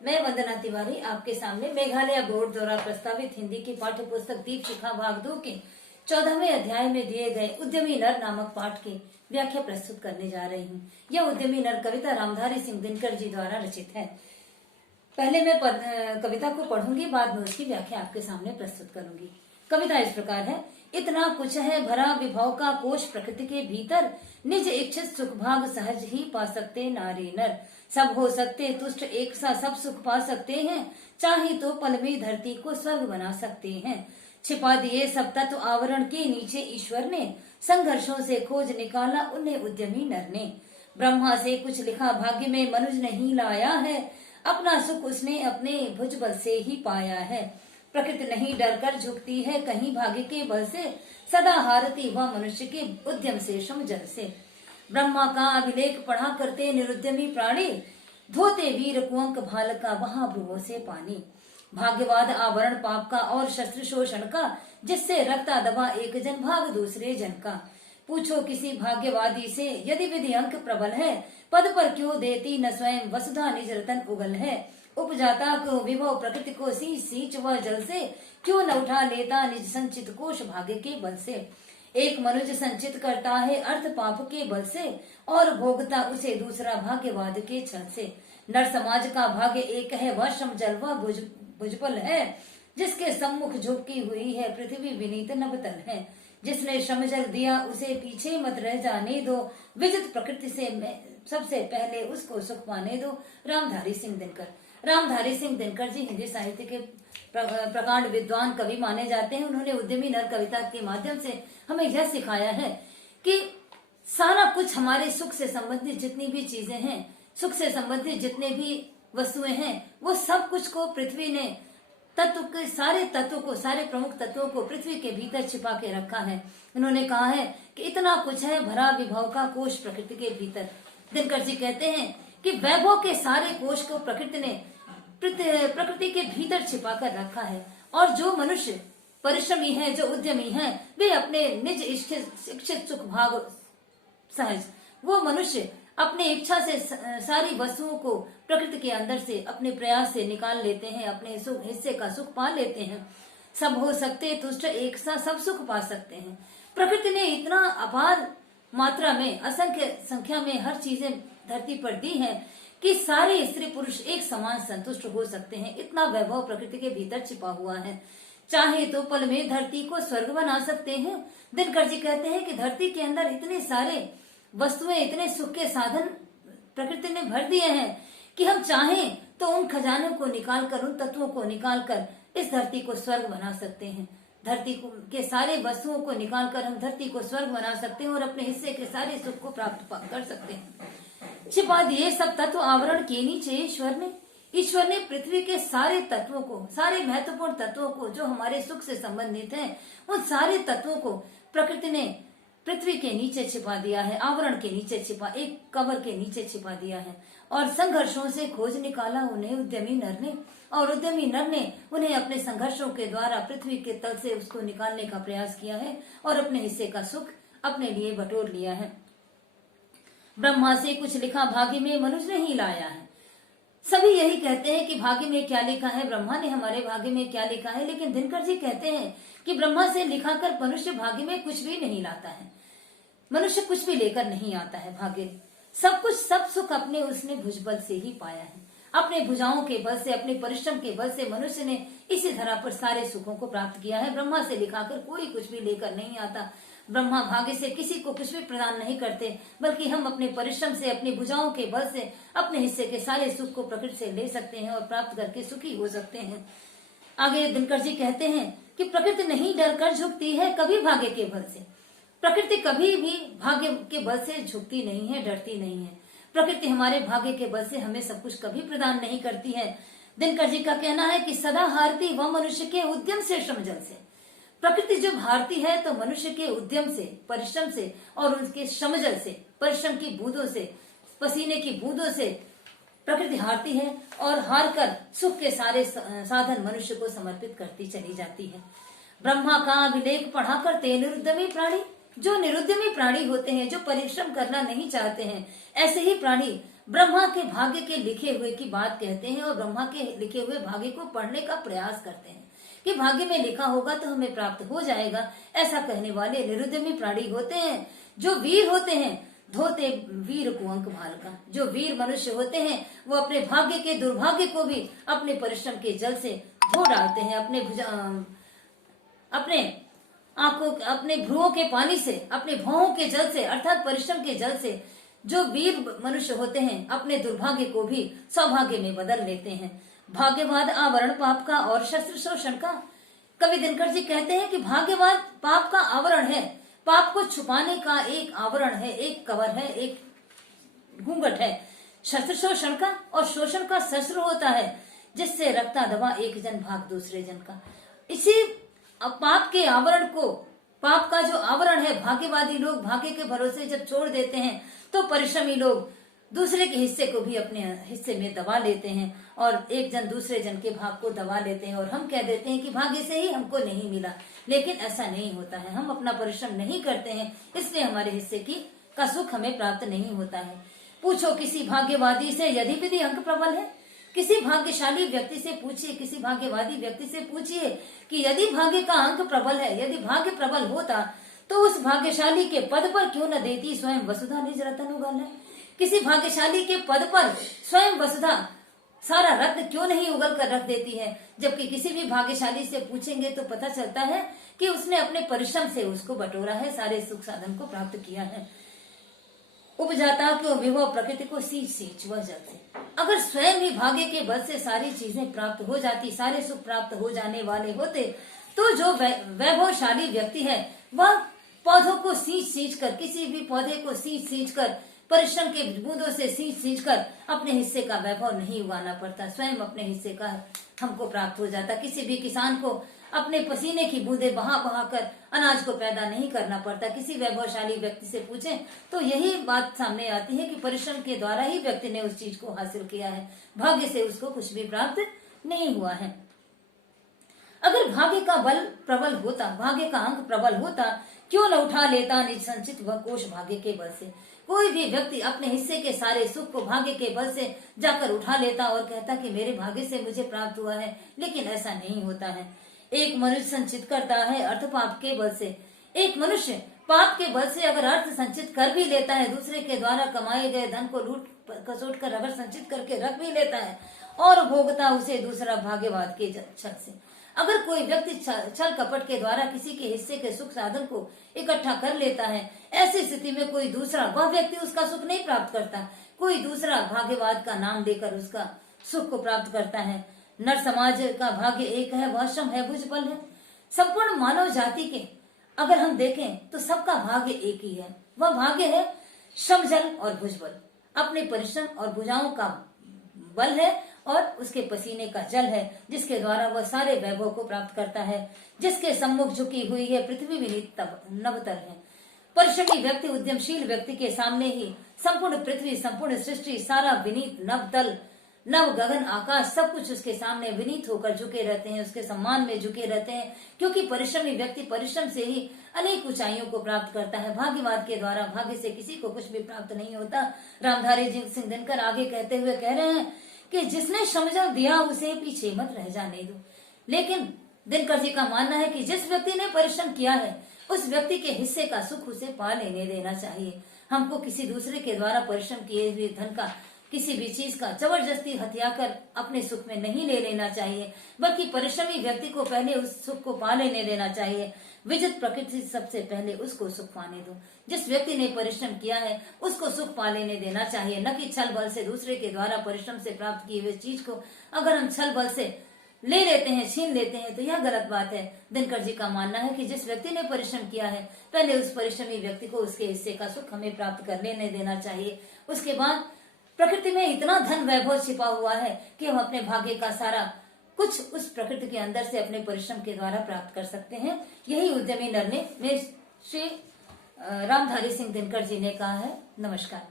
मैं वंदना तिवारी आपके सामने मेघालय बोर्ड द्वारा प्रस्तावित हिंदी की पाठ्य पुस्तक दीप शिखा भाग 2 के 14वें अध्याय में दिए गए उद्यमी नर नामक पाठ की व्याख्या प्रस्तुत करने जा रही हूँ। यह उद्यमी नर कविता रामधारी सिंह दिनकर जी द्वारा रचित है। पहले मैं कविता को पढ़ूंगी, बाद में उसकी व्याख्या आपके सामने प्रस्तुत करूंगी। कविता इस प्रकार है। इतना कुछ है भरा विभव का कोश प्रकृति के भीतर, निज इच्छित सुख भाग सहज ही पा सकते नारी नर। सब हो सकते तुष्ट एक सा सब सुख पा सकते हैं, चाहे तो पल में धरती को स्वर्ग बना सकते हैं। छिपा दिए सब तत्व आवरण के नीचे ईश्वर ने, संघर्षों से खोज निकाला उन्हें उद्यमी नर ने। ब्रह्मा से कुछ लिखा भाग्य में मनुज नहीं लाया है, अपना सुख उसने अपने भुजबल से ही पाया है। प्रकृति नहीं डरकर झुकती है कहीं भाग्य के बल से, सदा हारती वह मनुष्य के उद्यम से श्रमजल से। ब्रह्मा का अभिलेख पढ़ा करते निरुद्यमी प्राणी, धोते वीर कुंक भाल का वहां भ्रुवों से पानी। भाग्यवाद आवरण पाप का और शस्त्र शोषण का, जिससे रखता दबा एक जन भाग दूसरे जन का। पूछो किसी भाग्यवादी से यदि विधि अंक प्रबल है, पद पर क्यों देती न स्वयं वसुधा निज रतन उगल है। उपजाता को विभव प्रकृति को सींच व जल से, क्यों न उठा लेता निज संचित कोश भाग्य के बल से। एक मनुष्य संचित करता है अर्थ पाप के बल से, और भोगता उसे दूसरा भाग्यवाद के छल से। नर समाज का भाग्य एक है वह श्रम जल व भुजबल है, जिसके सम्मुख झुकी हुई है पृथ्वी विनीत नवतल है। जिसने श्रम जल दिया उसे पीछे मत रह जाने दो, विजित प्रकृति से सबसे पहले उसको सुख पाने दो। रामधारी सिंह दिनकर। रामधारी सिंह दिनकर जी हिंदी साहित्य के प्रकांड विद्वान कवि माने जाते हैं। उन्होंने उद्यमी नर कविता के माध्यम से हमें यह सिखाया है कि सारा कुछ हमारे सुख से संबंधित जितनी भी चीजें हैं, सुख से संबंधित जितने भी वस्तुएं हैं, वो सब कुछ को पृथ्वी ने तत्व के सारे तत्वों को, सारे प्रमुख तत्वों को पृथ्वी के भीतर छिपा के रखा है। उन्होंने कहा है कि इतना कुछ है भरा विभव का कोश प्रकृति के भीतर। दिनकर जी कहते हैं कि वैभव के सारे कोश को प्रकृति ने प्रकृति के भीतर छिपा कर रखा है। और जो मनुष्य परिश्रमी है, जो उद्यमी है, वे अपने निज इच्छित सुख भाग सहज, वो मनुष्य अपने इच्छा से सारी वस्तुओं को प्रकृति के अंदर से अपने प्रयास से निकाल लेते हैं, अपने हिस्से का सुख पा लेते हैं। सब हो सकते तुष्ट एक सा सब सुख पा सकते हैं। प्रकृति ने इतना अपार मात्रा में, असंख्य संख्या में हर चीजें धरती पर दी है कि सारे स्त्री पुरुष एक समान संतुष्ट हो सकते हैं। इतना वैभव प्रकृति के भीतर छिपा हुआ है। चाहे तो पल में धरती को स्वर्ग बना सकते हैं। दिनकर जी कहते हैं कि धरती के अंदर इतने सारे वस्तुएं, इतने सुख के साधन प्रकृति ने भर दिए हैं कि हम चाहें तो उन खजानों को निकालकर, उन तत्वों को निकालकर इस धरती को स्वर्ग बना सकते हैं। धरती के सारे वस्तुओं को निकालकर हम धरती को स्वर्ग बना सकते हैं और अपने हिस्से के सारे सुख को प्राप्त कर सकते हैं। छिपा दिए सब तत्व आवरण के नीचे ईश्वर ने पृथ्वी के सारे तत्वों को, सारे महत्वपूर्ण तत्वों को, जो हमारे सुख से संबंधित हैं, उन सारे तत्वों को प्रकृति ने पृथ्वी के नीचे छिपा दिया है, आवरण के नीचे छिपा, एक कवर के नीचे छिपा दिया है। और संघर्षों से खोज निकाला उन्हें उद्यमी नर ने, और उद्यमी नर ने उन्हें अपने संघर्षों के द्वारा पृथ्वी के तल से उसको निकालने का प्रयास किया है और अपने हिस्से का सुख अपने लिए बटोर लिया है। ब्रह्मा से कुछ लिखा भाग्य में मनुष्य नहीं लाया है। सभी यही कहते हैं कि भाग्य में क्या लिखा है, ब्रह्मा ने हमारे भाग्य में क्या लिखा है, लेकिन दिनकर जी कहते हैं कि ब्रह्मा से लिखा कर मनुष्य भाग्य में कुछ भी नहीं लाता है। मनुष्य कुछ भी लेकर नहीं आता है भाग्य। सब कुछ, सब सुख अपने उसने भुजबल से ही पाया है। अपने भुजाओं के बल से, अपने परिश्रम के बल से मनुष्य ने इसी धरा पर सारे सुखों को प्राप्त किया है। ब्रह्मा से लिखाकर कोई कुछ भी लेकर नहीं आता। ब्रह्मा भाग्य से किसी को कुछ भी प्रदान नहीं करते, बल्कि हम अपने परिश्रम से, अपनी भुजाओं के बल से अपने हिस्से के सारे सुख को प्रकृति से ले सकते हैं और प्राप्त करके सुखी हो सकते हैं। आगे दिनकर जी कहते हैं कि प्रकृति नहीं डरकर झुकती है कभी भाग्य के बल से। प्रकृति कभी भी भाग्य के बल से झुकती नहीं है, डरती नहीं है। प्रकृति हमारे भाग्य के बल से हमें सब कुछ कभी प्रदान नहीं करती है। दिनकर जी का कहना है कि सदा हारती वह मनुष्य के उद्यम से, श्रमजल से। प्रकृति जब हारती है तो मनुष्य के उद्यम से, परिश्रम से और उनके श्रमजल से, परिश्रम की बूंदों से, पसीने की बूंदों से प्रकृति हारती है और हार कर सुख के सारे साधन मनुष्य को समर्पित करती चली जाती है। ब्रह्मा का अभिलेख पढ़ा करते निरुद्यमी प्राणी, जो निरुद्यमी प्राणी होते हैं, जो परिश्रम करना नहीं चाहते हैं, ऐसे ही प्राणी ब्रह्मा के भाग्य के लिखे हुए की बात कहते हैं और ब्रह्मा के लिखे हुए भाग्य को पढ़ने का प्रयास करते हैं कि भाग्य में लिखा होगा तो हमें प्राप्त हो जाएगा। ऐसा कहने वाले निरुद्यमी प्राणी होते हैं। जो वीर होते हैं धोते वीर कुंवक भाल का, जो वीर मनुष्य होते हैं वो अपने भाग्य के दुर्भाग्य को भी अपने परिश्रम के जल से धो डालते हैं। अपने आंखों, अपने भ्रुओं के पानी से, अपने भौहों के जल से अर्थात परिश्रम के जल से जो वीर मनुष्य होते हैं अपने दुर्भाग्य को भी सौभाग्य में बदल लेते हैं। भाग्यवाद आवरण पाप का और शस्त्र शोषण का। कवि दिनकर जी कहते हैं कि भाग्यवाद पाप का आवरण है, पाप को छुपाने का एक आवरण है, एक कवर है, एक घूंघट है। शस्त्र शोषण का, और शोषण का शस्त्र होता है जिससे रखता दबा एक जन भाग दूसरे जन का। इसी पाप के आवरण को, पाप का जो आवरण है, भाग्यवादी लोग भाग्य के भरोसे जब छोड़ देते हैं तो परिश्रमी लोग दूसरे के हिस्से को भी अपने हिस्से में दबा लेते हैं और एक जन दूसरे जन के भाग को दबा लेते हैं और हम कह देते हैं कि भाग्य से ही हमको नहीं मिला। लेकिन ऐसा नहीं होता है। हम अपना परिश्रम नहीं करते हैं इसलिए हमारे हिस्से का सुख हमें प्राप्त नहीं होता है। पूछो किसी भाग्यवादी से यदि विधि अंक प्रबल है। किसी भाग्यशाली व्यक्ति से पूछिए, किसी भाग्यवादी व्यक्ति से पूछिए कि यदि भाग्य का अंक प्रबल है, यदि भाग्य प्रबल होता तो उस भाग्यशाली के पद पर क्यों न देती स्वयं वसुधा निज रतन उगल है। किसी भाग्यशाली के पद पर स्वयं वसुधा सारा रत्न क्यों नहीं उगल कर रख देती है। जबकि किसी भी भाग्यशाली से पूछेंगे तो पता चलता है कि उसने अपने परिश्रम से उसको बटोरा है, सारे सुख साधन को प्राप्त किया है। उपजाता क्यों विभव प्रकृति को सींच सींच वह जलते। अगर स्वयं ही भाग्य के बल से सारी चीजें प्राप्त हो जाती, सारे सुख प्राप्त हो जाने वाले होते तो जो वैभवशाली व्यक्ति है वह पौधों को सींच सींच कर, किसी भी पौधे को सींच सींच कर, परिश्रम के बूंदों से सींच सींच कर अपने हिस्से का वैभव नहीं उगाना पड़ता, स्वयं अपने हिस्से का हमको प्राप्त हो जाता। किसी भी किसान को अपने पसीने की बूंदे बहा बहा कर अनाज को पैदा नहीं करना पड़ता। किसी वैभवशाली व्यक्ति से पूछें तो यही बात सामने आती है कि परिश्रम के द्वारा ही व्यक्ति ने उस चीज को हासिल किया है, भाग्य से उसको कुछ भी प्राप्त नहीं हुआ है। अगर भाग्य का बल प्रबल होता, भाग्य का अंक प्रबल होता, क्यों न उठा लेता निज संचित वह कोष भाग्य के बल से। कोई भी व्यक्ति अपने हिस्से के सारे सुख को भाग्य के बल से जाकर उठा लेता और कहता कि मेरे भाग्य से मुझे प्राप्त हुआ है, लेकिन ऐसा नहीं होता है। एक मनुष्य संचित करता है अर्थ पाप के बल से। एक मनुष्य पाप के बल से अगर अर्थ संचित कर भी लेता है, दूसरे के द्वारा कमाए गए धन को लूट खसोट कर अगर संचित करके रख भी लेता है और भोगता उसे दूसरा भाग्यवाद के छल से। अगर कोई व्यक्ति छल कपट के द्वारा किसी के हिस्से के सुख साधन को इकट्ठा कर लेता है, ऐसी स्थिति में कोई दूसरा वह व्यक्ति उसका सुख नहीं प्राप्त करता, कोई दूसरा भाग्यवाद का नाम देकर उसका सुख को प्राप्त करता है। नर समाज का भाग्य एक है, वह श्रम है, भुजबल है। संपूर्ण मानव जाति के अगर हम देखें तो सबका भाग्य एक ही है, वह भाग्य है श्रम जल और भुजबल। अपने परिश्रम और भुजाओं का बल है और उसके पसीने का जल है, जिसके द्वारा वह सारे वैभव को प्राप्त करता है। जिसके सम्मुख झुकी हुई है पृथ्वी विनीत नवतल है। परिश्रमी व्यक्ति, उद्यमशील व्यक्ति के सामने ही संपूर्ण पृथ्वी, संपूर्ण सृष्टि, सारा विनीत नवतल, नव गगन आकाश सब कुछ उसके सामने विनीत होकर झुके रहते हैं, उसके सम्मान में झुके रहते हैं। क्योंकि परिश्रमी व्यक्ति परिश्रम से ही अनेक ऊंचाइयों को प्राप्त करता है। भाग्यवाद के द्वारा भाग्य से किसी को कुछ भी प्राप्त नहीं होता। रामधारी सिंह दिनकर आगे कहते हुए कह रहे हैं कि जिसने श्रमजल दिया उसे पीछे मत रह जाने दो। लेकिन दिनकर जी का मानना है कि जिस व्यक्ति ने परिश्रम किया है उस व्यक्ति के हिस्से का सुख उसे पा लेने देना चाहिए। हमको किसी दूसरे के द्वारा परिश्रम किए हुए धन का, किसी भी चीज का जबरदस्ती हथियाकर अपने सुख में नहीं ले लेना चाहिए, बल्कि परिश्रमी व्यक्ति को पहले उस सुख को पा लेने देना चाहिए। विजित प्रकृति सबसे पहले उसको सुख पाने दो। जिस व्यक्ति ने परिश्रम किया है उसको सुख पा लेने देना चाहिए, न कि छल बल से दूसरे के द्वारा परिश्रम से प्राप्त किए हुए चीज को अगर हम छल बल से ले लेते हैं, छीन लेते हैं तो यह गलत बात है। दिनकर जी का मानना है कि जिस व्यक्ति ने परिश्रम किया है पहले उस परिश्रमी व्यक्ति को उसके हिस्से का सुख हमें प्राप्त कर लेने देना चाहिए। उसके बाद प्रकृति में इतना धन वैभव छिपा हुआ है कि हम अपने भाग्य का सारा कुछ उस प्रकृति के अंदर से अपने परिश्रम के द्वारा प्राप्त कर सकते हैं। यही उद्यमी नर ने श्री रामधारी सिंह दिनकर जी ने कहा है। नमस्कार।